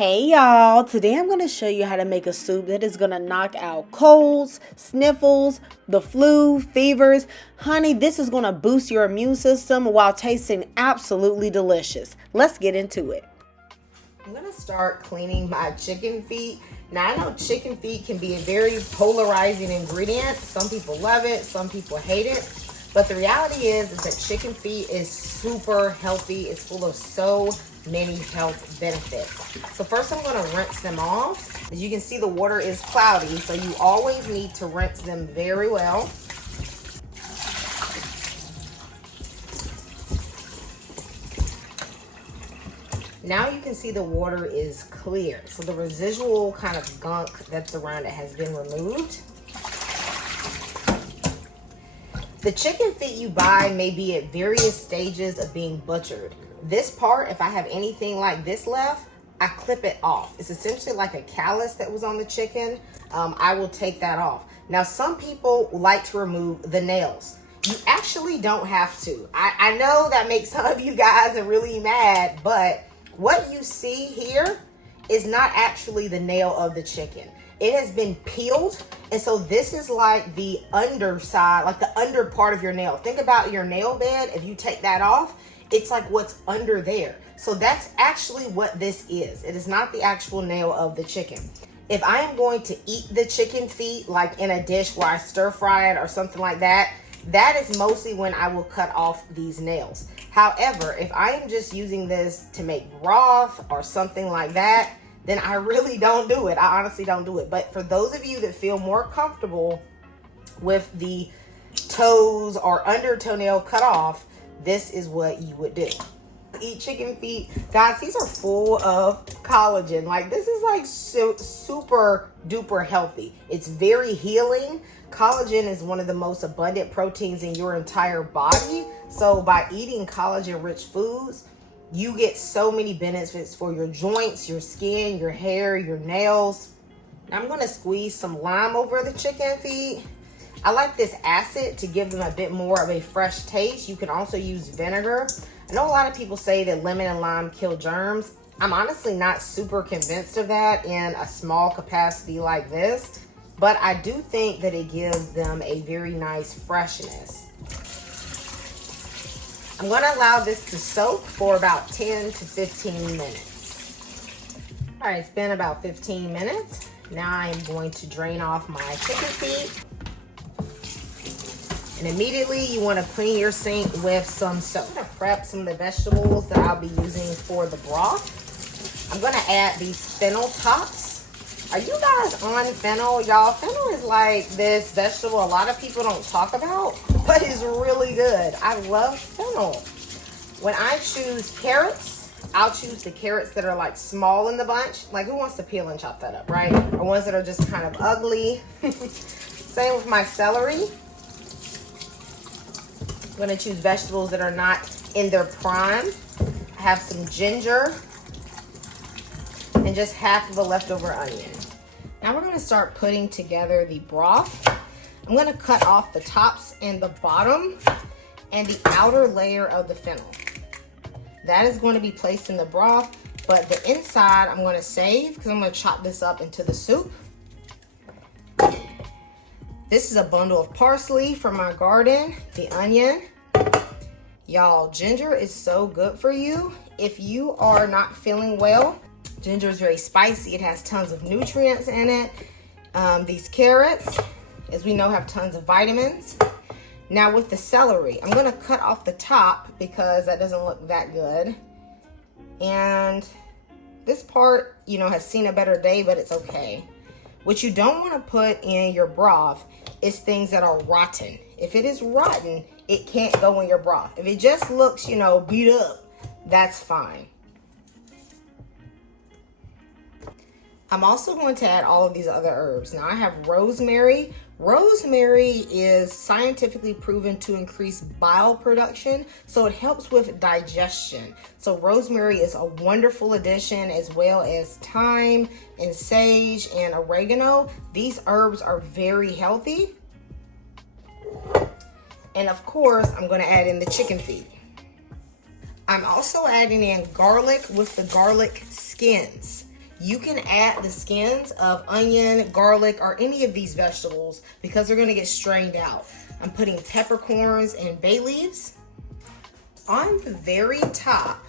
Hey y'all, today I'm going to show you how to make a soup that is going to knock out colds, sniffles, the flu, fevers. Honey, this is going to boost your immune system while tasting absolutely delicious. Let's get into it. I'm going to start cleaning my chicken feet. Now I know chicken feet can be a very polarizing ingredient. Some people love it, some people hate it. But the reality is that chicken feet is super healthy. It's full of so many health benefits. So first I'm going to rinse them off. As you can see, the water is cloudy, so you always need to rinse them very well. Now you can see the water is clear. So the residual kind of gunk that's around it has been removed. The chicken feet you buy may be at various stages of being butchered. This part, if I have anything like this left, I clip it off. It's essentially like a callus that was on the chicken. I will take that off. Now, some people like to remove the nails. You actually don't have to. I know that makes some of you guys are really mad, but what you see here is not actually the nail of the chicken. It has been peeled, and so this is like the underside, like the under part of your nail. Think about your nail bed. If you take that off, it's like what's under there. So that's actually what this is. It is not the actual nail of the chicken. If I am going to eat the chicken feet, like in a dish where I stir fry it or something like that, that is mostly when I will cut off these nails. However, if I am just using this to make broth or something like that, then I really don't do it. I honestly don't do it. But for those of you that feel more comfortable with the toes or under toenail cut off, this is what you would do. Eat chicken feet. Guys, these are full of collagen. Like, this is like super duper healthy. It's very healing. Collagen is one of the most abundant proteins in your entire body. So by eating collagen rich foods, you get so many benefits for your joints, your skin, your hair, your nails. I'm going to squeeze some lime over the chicken feet. I like this acid to give them a bit more of a fresh taste. You can also use vinegar. I know a lot of people say that lemon and lime kill germs. I'm honestly not super convinced of that in a small capacity like this, but I do think that it gives them a very nice freshness. I'm going to allow this to soak for about 10 to 15 minutes. All right, it's been about 15 minutes. Now I'm going to drain off my chicken feet. And immediately you want to clean your sink with some soap. I'm going to prep some of the vegetables that I'll be using for the broth. I'm going to add these fennel tops. Are you guys on fennel? Y'all, fennel is like this vegetable a lot of people don't talk about, but it's really good. I love fennel. When I choose carrots, I'll choose the carrots that are like small in the bunch. Like, who wants to peel and chop that up, right? Or ones that are just kind of ugly. Same with my celery. I'm going to choose vegetables that are not in their prime. I have some ginger and just half of a leftover onion. Now we're going to start putting together the broth. I'm going to cut off the tops and the bottom and the outer layer of the fennel. That is going to be placed in the broth, but the inside I'm going to save because I'm going to chop this up into the soup. This is a bundle of parsley from my garden, the onion. Y'all, ginger is so good for you. If you are not feeling well, ginger is very spicy. It has tons of nutrients in it. These carrots, as we know, have tons of vitamins. Now with the celery, I'm gonna cut off the top because that doesn't look that good. And this part, you know, has seen a better day, but it's okay. What you don't wanna put in your broth is things that are rotten. If it is rotten, it can't go in your broth. If it just looks, you know, beat up, that's fine. I'm also going to add all of these other herbs. Now I have rosemary. Rosemary is scientifically proven to increase bile production, so it helps with digestion. So rosemary is a wonderful addition, as well as thyme and sage and oregano. These herbs are very healthy. And of course, I'm going to add in the chicken feet. I'm also adding in garlic with the garlic skins. You can add the skins of onion, garlic, or any of these vegetables because they're gonna get strained out. I'm putting peppercorns and bay leaves. On the very top,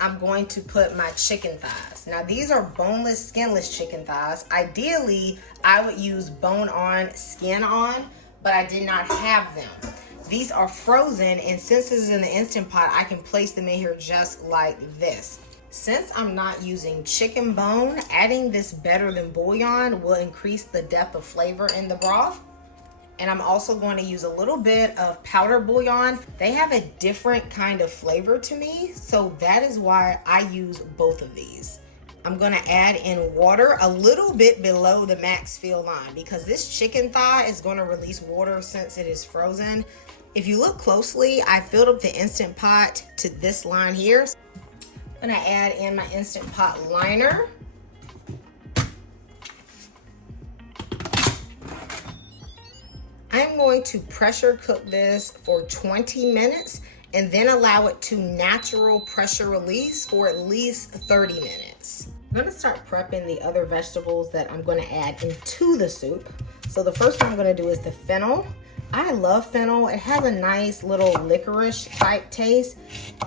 I'm going to put my chicken thighs. Now these are boneless, skinless chicken thighs. Ideally, I would use bone on, skin on, but I did not have them. These are frozen, and since this is in the Instant Pot, I can place them in here just like this. Since I'm not using chicken bone, adding this better than bouillon will increase the depth of flavor in the broth. And I'm also going to use a little bit of powder bouillon. They have a different kind of flavor to me, so that is why I use both of these. I'm gonna add in water a little bit below the max fill line because this chicken thigh is gonna release water since it is frozen. If you look closely, I filled up the Instant Pot to this line here. I'm gonna add in my Instant Pot liner. I'm going to pressure cook this for 20 minutes and then allow it to natural pressure release for at least 30 minutes. I'm gonna start prepping the other vegetables that I'm gonna add into the soup. So the first one I'm gonna do is the fennel. I love fennel. It has a nice little licorice type taste,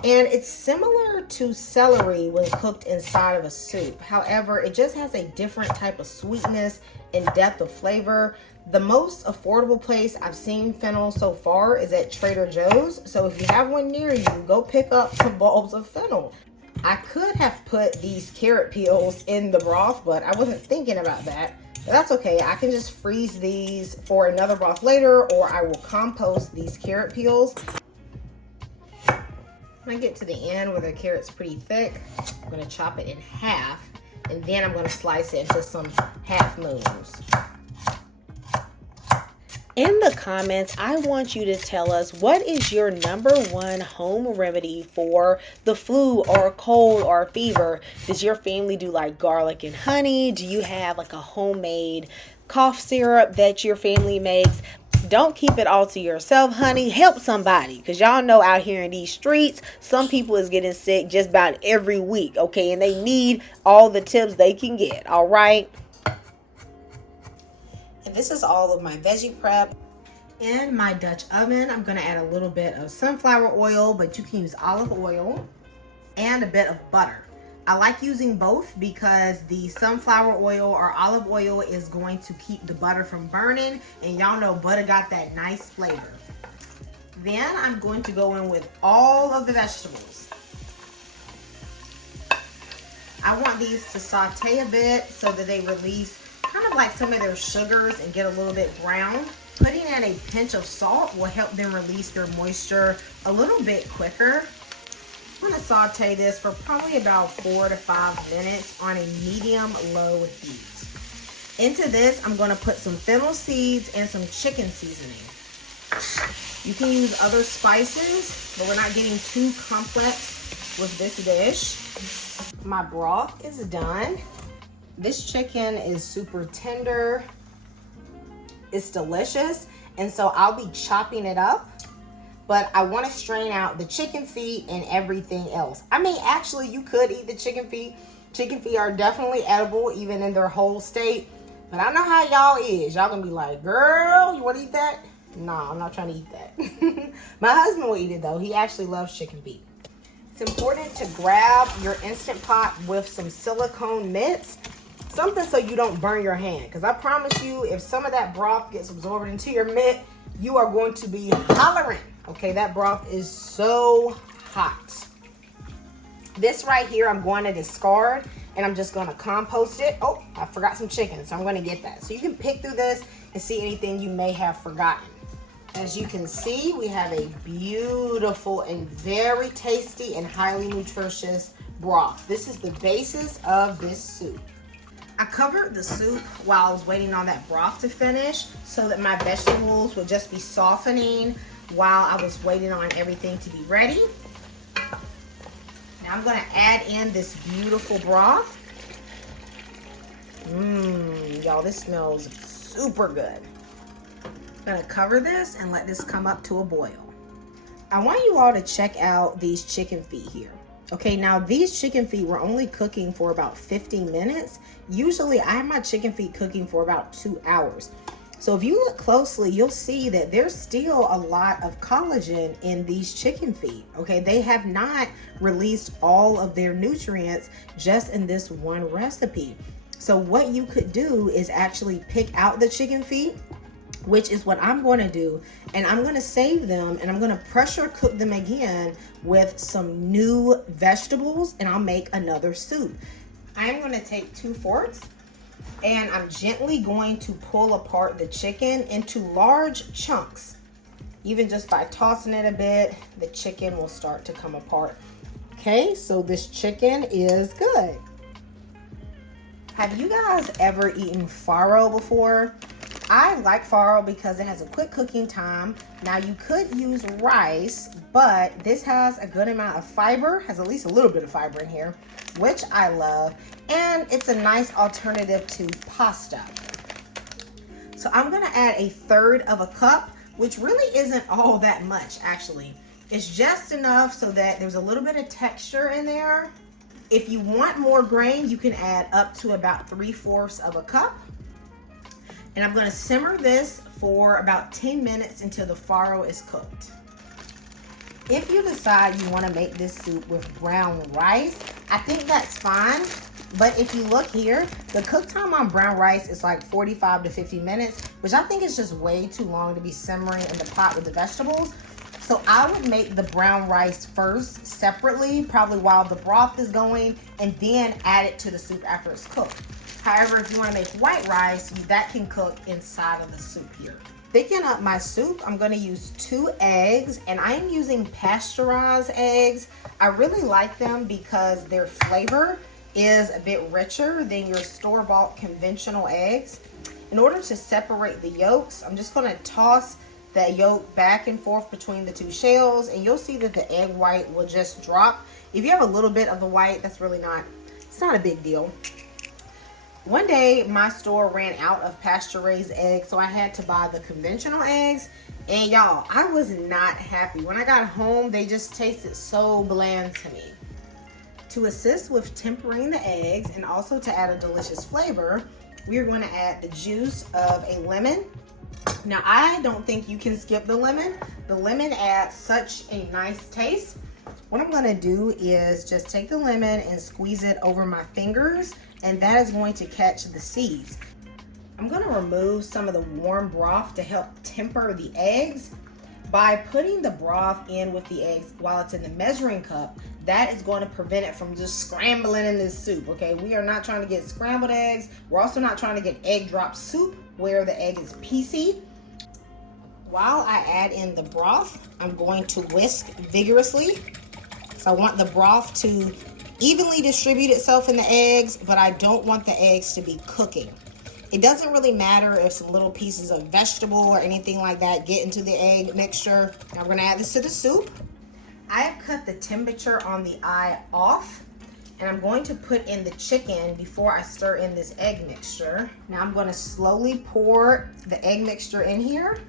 and it's similar to celery when cooked inside of a soup. However, it just has a different type of sweetness and depth of flavor. The most affordable place I've seen fennel so far is at Trader Joe's. So if you have one near you, go pick up some bulbs of fennel. I could have put these carrot peels in the broth, but I wasn't thinking about that. But that's okay. I can just freeze these for another broth later, or I will compost these carrot peels. When I get to the end where the carrot's pretty thick, I'm gonna chop it in half, and then I'm gonna slice it into some half moons. In the comments, I want you to tell us, what is your #1 home remedy for the flu or cold or fever? Does your family do like garlic and honey? Do you have like a homemade cough syrup that your family makes? Don't keep it all to yourself, honey. Help somebody, because y'all know out here in these streets, some people is getting sick just about every week, okay? And they need all the tips they can get, all right? And this is all of my veggie prep. In my Dutch oven, I'm gonna add a little bit of sunflower oil, but you can use olive oil, and a bit of butter. I like using both because the sunflower oil or olive oil is going to keep the butter from burning, and y'all know butter got that nice flavor. Then I'm going to go in with all of the vegetables. I want these to saute a bit so that they release kind of like some of their sugars and get a little bit brown. Putting in a pinch of salt will help them release their moisture a little bit quicker. I'm gonna saute this for probably about 4 to 5 minutes on a medium-low heat. Into this, I'm gonna put some fennel seeds and some chicken seasoning. You can use other spices, but we're not getting too complex with this dish. My broth is done. This chicken is super tender. It's delicious, and so I'll be chopping it up, but I want to strain out the chicken feet and everything else. I mean, actually, you could eat the chicken feet. Chicken feet are definitely edible, even in their whole state, but I know how y'all is. Y'all gonna be like, girl, you want to eat that? Nah, I'm not trying to eat that. My husband will eat it, though. He actually loves chicken feet. It's important to grab your Instant Pot with some silicone mitts, something so you don't burn your hand, because I promise you, if some of that broth gets absorbed into your mitt, you are going to be hollering. Okay, that broth is so hot. This right here, I'm going to discard, and I'm just going to compost it. Oh, I forgot some chicken, so I'm going to get that. So you can pick through this and see anything you may have forgotten. As you can see, we have a beautiful and very tasty and highly nutritious broth. This is the basis of this soup. I covered the soup while I was waiting on that broth to finish so that my vegetables would just be softening while I was waiting on everything to be ready. Now I'm going to add in this beautiful broth. Y'all, this smells super good. I'm going to cover this and let this come up to a boil. I want you all to check out these chicken feet here. Okay, now these chicken feet were only cooking for about 15 minutes, Usually I have my chicken feet cooking for about 2 hours. So if you look closely, you'll see that there's still a lot of collagen in these chicken feet, okay? They have not released all of their nutrients just in this one recipe. So what you could do is actually pick out the chicken feet, which is what I'm going to do, and I'm going to save them and I'm going to pressure cook them again with some new vegetables, and I'll make another soup. I'm going to take 2 forks and I'm gently going to pull apart the chicken into large chunks. Even just by tossing it a bit, the chicken will start to come apart. Okay, so this chicken is good. Have you guys ever eaten farro before? I like farro because it has a quick cooking time. Now you could use rice, but this has a good amount of fiber, has at least a little bit of fiber in here, which I love, and it's a nice alternative to pasta. So I'm gonna add 1/3 of a cup, which really isn't all that much actually. It's just enough so that there's a little bit of texture in there. If you want more grain, you can add up to about 3/4 of a cup. And I'm gonna simmer this for about 10 minutes until the farro is cooked. If you decide you wanna make this soup with brown rice, I think that's fine. But if you look here, the cook time on brown rice is like 45 to 50 minutes, which I think is just way too long to be simmering in the pot with the vegetables. So I would make the brown rice first separately, probably while the broth is going, and then add it to the soup after it's cooked. However, if you want to make white rice, that can cook inside of the soup here. Thicken up my soup, I'm going to use 2 eggs, and I am using pasteurized eggs. I really like them because their flavor is a bit richer than your store-bought conventional eggs. In order to separate the yolks, I'm just going to toss that yolk back and forth between the 2 shells, and you'll see that the egg white will just drop. If you have a little bit of the white, that's really it's not a big deal. One day my store ran out of pasture-raised eggs, so I had to buy the conventional eggs, and y'all, I was not happy. When I got home, they just tasted so bland to me. To assist with tempering the eggs and also to add a delicious flavor, we are going to add the juice of a lemon. Now, I don't think you can skip the lemon. The lemon adds such a nice taste. What I'm gonna do is just take the lemon and squeeze it over my fingers, and that is going to catch the seeds. I'm gonna remove some of the warm broth to help temper the eggs. By putting the broth in with the eggs while it's in the measuring cup, that is going to prevent it from just scrambling in this soup, okay? We are not trying to get scrambled eggs. We're also not trying to get egg drop soup where the egg is piecey. While I add in the broth, I'm going to whisk vigorously. So I want the broth to evenly distribute itself in the eggs, but I don't want the eggs to be cooking. It doesn't really matter if some little pieces of vegetable or anything like that get into the egg mixture. Now we're gonna add this to the soup. I have cut the temperature on the eye off, and I'm going to put in the chicken before I stir in this egg mixture. Now I'm gonna slowly pour the egg mixture in here.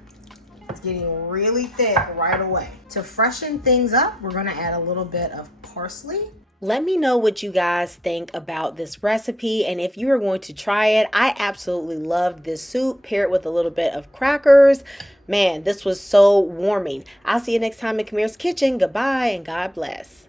It's getting really thick right away. To freshen things up, we're gonna add a little bit of parsley. Let me know what you guys think about this recipe, and if you are going to try it. I absolutely loved this soup. Pair it with a little bit of crackers. Man, this was so warming. I'll see you next time in Kamira's Kitchen. Goodbye and God bless.